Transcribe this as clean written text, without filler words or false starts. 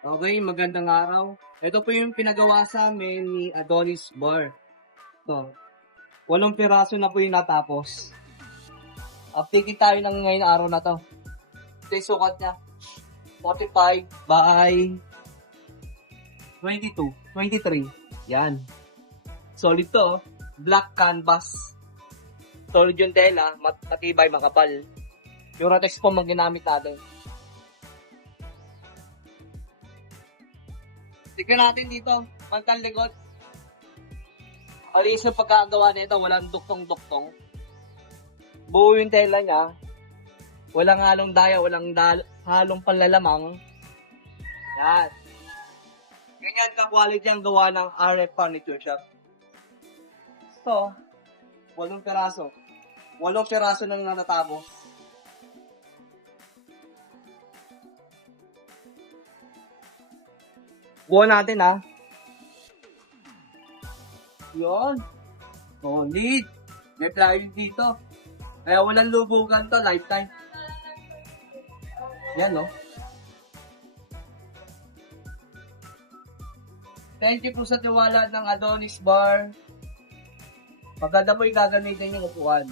Okay, magandang araw. Ito po yung pinagawa sa amin ni Adonis Bar. Ito, 8 piraso na po yung natapos. Update tayo ng ngayon araw na to. Ito yung sukat niya. 45 by 22, 23. Yan. Solid to, oh. Black canvas. Solid yung tela, matibay, makapal. Yung Ratex po ang ginamit natin. Tignan natin dito, pantang likod. Alis yung pagkagawa nito, walang duktong-duktong. Buo yung tela niya. Walang halong daya, walang halong panlalamang. Yan. Ganyan ka-quality ang gawa ng RF Furniture Shop. Ito, 8 piraso. 8 piraso nang natatapos. Buo natin ha. Yun. Solid. May plywood dito. Kaya walang lubugan to, lifetime. Yan no. Thank you po sa tiwala ng Adonis Bar. Maganda po yung gagamitin yung upuan.